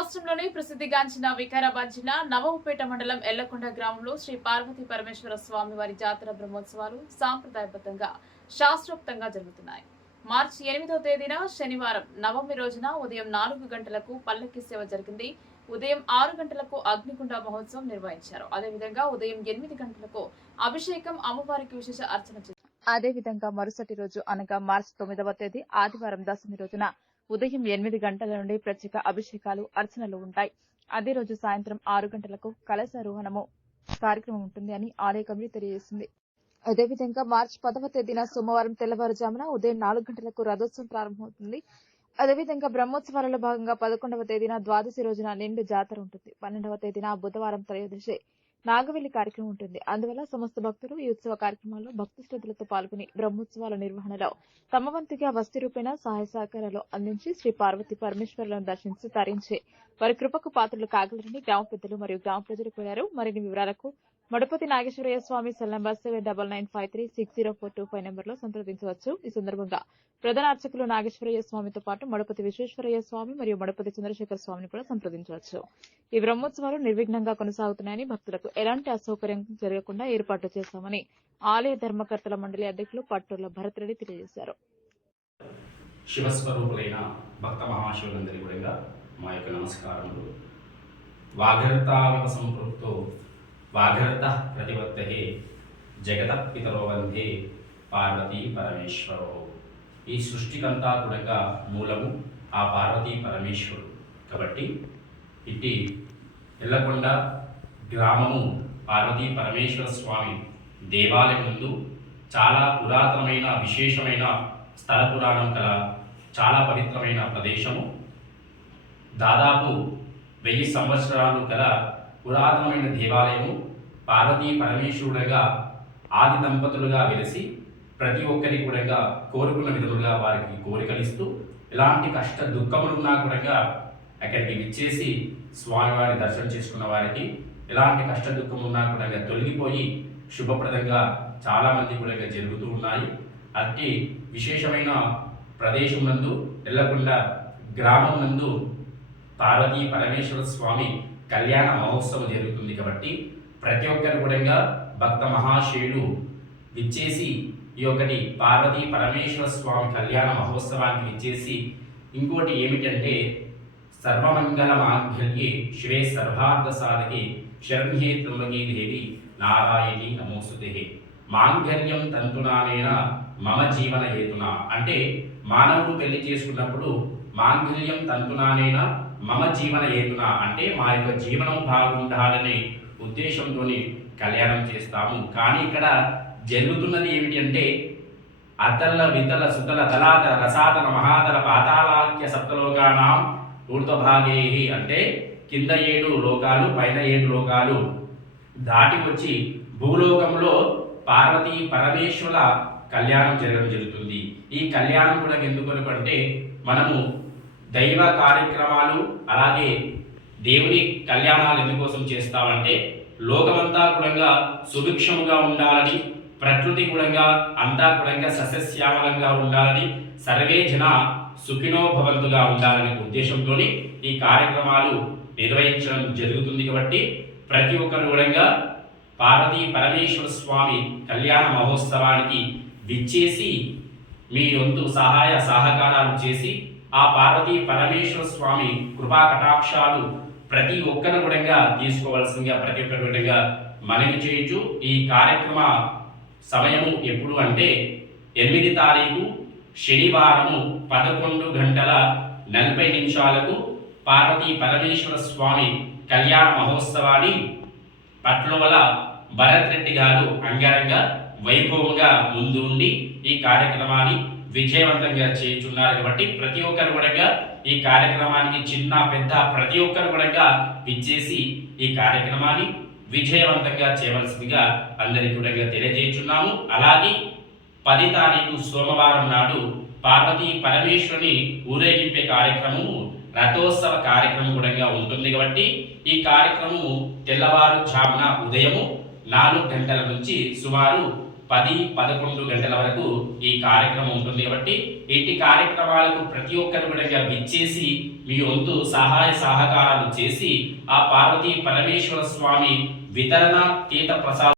రాష్ట్రంలోని ప్రసిద్ధిగాంచిన వికారాబాద్ జిల్లా నవవుపేట మండలం ఎల్లకొండ గ్రామంలో శ్రీ పార్వతీ పరమేశ్వర స్వామి వారి జాతర బ్రహ్మోత్సవాలు సాంప్రదాయబద్ధంగా శాస్త్రోక్తంగా జరుగుతున్నాయి. మార్చి 8వ తేదీన శనివారం నవమి రోజున ఉదయం 4 గంటలకు పల్లకి సేవ జరిగింది. ఉదయం 6 గంటలకు అగ్నిగుండ మహోత్సవం నిర్వహించారు. అదేవిధంగా ఉదయం 8 గంటలకు అభిషేకం, అమ్మవారికి విశేష అర్చన చేశారు. అదేవిధంగా మరుసటి రోజు అనగా మార్చి 9వ తేదీ ఆదివారం దశమి రోజున ఉదయం 8 గంటల నుండి ప్రత్యేక అభిషేకాలు, అర్చనలు ఉంటాయి. అదే రోజు సాయంత్రం 6 గంటలకు కలశారోహణము కార్యక్రమం ఉంటుంది అని ఆలయ కమిటీ తెలియజేసింది. అదేవిధంగా మార్చి 10వ తేదీన సోమవారం తెల్లవారుజామున ఉదయం 4 గంటలకు రథోత్సవం ప్రారంభమవుతుంది. అదేవిధంగా బ్రహ్మోత్సవాలలో భాగంగా 11వ తేదీన ద్వాదశి రోజున నిండు జాతర ఉంటుంది. 12వ తేదీన బుధవారం త్రయోదశి నాగవెల్లి కార్యక్రమం ఉంటుంది. అందువల్ల సమస్త భక్తులు ఈ ఉత్సవ కార్యక్రమాల్లో భక్తి శ్రద్ధలతో పాల్గొని బ్రహ్మోత్సవాల నిర్వహణలో తమ వంతుగా వస్తు రూపేణ సహాయ సహకారాలు అందించి శ్రీ పార్వతీ పరమేశ్వరులను దర్శించి తరించి వారి కృపకు పాత్రలు కాగలరని గ్రామ పెద్దలు మరియు గ్రామ ప్రజలు కోరారు. మరిన్ని వివరాలకు మడుపతి నాగేశ్వరయ్య స్వామి సెల్ నంబర్ 7995360425 నెంబర్లో సంప్రదించవచ్చు. ఈ సందర్భంగా ప్రధాన అర్చకులు నాగేశ్వరయ్య స్వామితో పాటు మడుపతి విశ్వేశ్వరయ్య స్వామి మరియు మడుపతి చంద్రశేఖర స్వామిని కూడా సంప్రదించవచ్చు. ఈ బ్రహ్మోత్సవాలు నిర్విఘ్నంగా కొనసాగుతున్నాయని, భక్తులకు ఎలాంటి అసౌకర్యం జరగకుండా ఏర్పాట్లు చేశామని ఆలయ ధర్మకర్తల మండలి అధ్యక్షులు పట్టుల భరత్ రెడ్డి తెలియజేశారు. శివస్వరూపులైన భక్త మహాశివులందరికీ కూడా మా యొక్క నమస్కారములు. వాఘర్తావివ సంపృక్తో వాఘర్త ప్రతివర్తహే జగత పితరో వందే పార్వతీ పరమేశ్వరో. ఈ సృష్టికంతా కూడా మూలము ఆ పార్వతీ పరమేశ్వరుడు కాబట్టి ఇట్టి ఎల్లకొండ గ్రామము పార్వతీ పరమేశ్వర స్వామి దేవాలయం ముందు చాలా పురాతనమైన విశేషమైన స్థల పురాణం కల చాలా పవిత్రమైన ప్రదేశము. దాదాపు 1000 సంవత్సరాలు గల పురాతనమైన దేవాలయము. పార్వతీ పరమేశ్వరుడుగా ఆది దంపతులుగా వెలిసి ప్రతి ఒక్కరి కూడా కోరుకున్న విధములుగా వారికి కోరికలిస్తూ ఎలాంటి కష్ట దుఃఖములున్నా కూడా అక్కడికి విచ్చేసి స్వామివారి దర్శనం చేసుకున్న వారికి ఎలాంటి కష్ట దుఃఖం ఉన్నా కూడా తొలగిపోయి శుభప్రదంగా చాలామంది కూడా జరుగుతూ ఉన్నాయి. అట్టి విశేషమైన ప్రదేశం నందు ఎల్లకొండ గ్రామం నందు పార్వతీ పరమేశ్వర స్వామి కళ్యాణ మహోత్సవం జరుగుతుంది. కాబట్టి ప్రతి ఒక్కరు కూడా భక్త మహాశయులు విచ్చేసి ఈ ఒకటి పార్వతీ పరమేశ్వర స్వామి కళ్యాణ మహోత్సవానికి విచ్చేసి ఇంకోటి ఏమిటంటే సర్వమంగళ మాంగళ్యే శివే సర్వార్థ సాధకే శరణ్యే త్ర్యంబకే దేవి నారాయణి నమోస్తుతే. మాంగళ్యం తంతునానేన మమ జీవన హేతున అంటే మానవుడు పెళ్లి చేసుకున్నప్పుడు మాంగళ్యం తంతునానేన మమ జీవన హేతున అంటే మా యొక్క జీవనం బాగుండాలనే ఉద్దేశంతో కళ్యాణం చేస్తాము. కానీ ఇక్కడ జరుగుతున్నది ఏమిటి అంటే అతల వితల సుతల తలాతల రసాతల మహాతల పాతాళాఖ్య సప్తలోకానాం ఊర్ధ్వభాగే అంటే కింద 7 లోకాలు పైన 7 లోకాలు దాటి వచ్చి భూలోకంలో పార్వతీ పరమేశ్వర కళ్యాణం జరగడం జరుగుతుంది. ఈ కళ్యాణం కూడా ఎందుకొరకు అంటే మనము దైవ కార్యక్రమాలు అలాగే దేవుని కళ్యాణాలు ఎందుకోసం చేస్తామంటే లోకమంతా కూడా సుభిక్షముగా ఉండాలని, ప్రకృతి కూడా అంతా కూడా సస్యశ్యామలంగా ఉండాలని, సర్వే జన సుఖినో భవంతుగా ఉండాలనే ఉద్దేశంతో ఈ కార్యక్రమాలు నిర్వహించడం జరుగుతుంది. కాబట్టి ప్రతి ఒక్కరు కూడా పార్వతీ పరమేశ్వర స్వామి కళ్యాణ మహోత్సవానికి విచ్చేసి మీ వంతు సహాయ సహకారాలు చేసి ఆ పార్వతీ పరమేశ్వర స్వామి కృపా కటాక్షాలు ప్రతి ఒక్కరు కూడా తీసుకోవాల్సిందిగా ప్రతి ఒక్కరు కూడా మనవి చేయొచ్చు. ఈ కార్యక్రమ సమయము ఎప్పుడు అంటే 8 తారీఖు శనివారము 11:40 పార్వతీ పరమేశ్వర స్వామి కళ్యాణ మహోత్సవాన్ని పట్లోల భరత్ రెడ్డి గారు అంగరంగ వైభవంగా ముందు ఉండి ఈ కార్యక్రమాన్ని విజయవంతంగా చేస్తున్నారు. కాబట్టి ప్రతి ఒక్కరు కూడా ఈ కార్యక్రమానికి చిన్న పెద్ద ప్రతి ఒక్కరు కూడా విచ్చేసి ఈ కార్యక్రమాన్ని విజయవంతంగా చేయవలసిందిగా అందరికీ కూడా తెలియజేస్తున్నాము. అలాగే 10 తారీఖు సోమవారం నాడు పార్వతీ పరమేశ్వరుని ఊరేగింపే కార్యక్రమము రథోత్సవ కార్యక్రమం కూడా ఉంటుంది. కాబట్టి ఈ కార్యక్రమము తెల్లవారుజామున ఉదయము 4 గంటల నుంచి సుమారు 10-11 గంటల వరకు ఈ కార్యక్రమం ఉంటుంది కాబట్టి ఇట్టి కార్యక్రమాలకు ప్రతి ఒక్కరు కూడా విచ్చేసి మీ వంతు సహాయ సహకారాలు చేసి ఆ పార్వతీ పరమేశ్వర స్వామి వితరణ తీర్థ ప్రసాద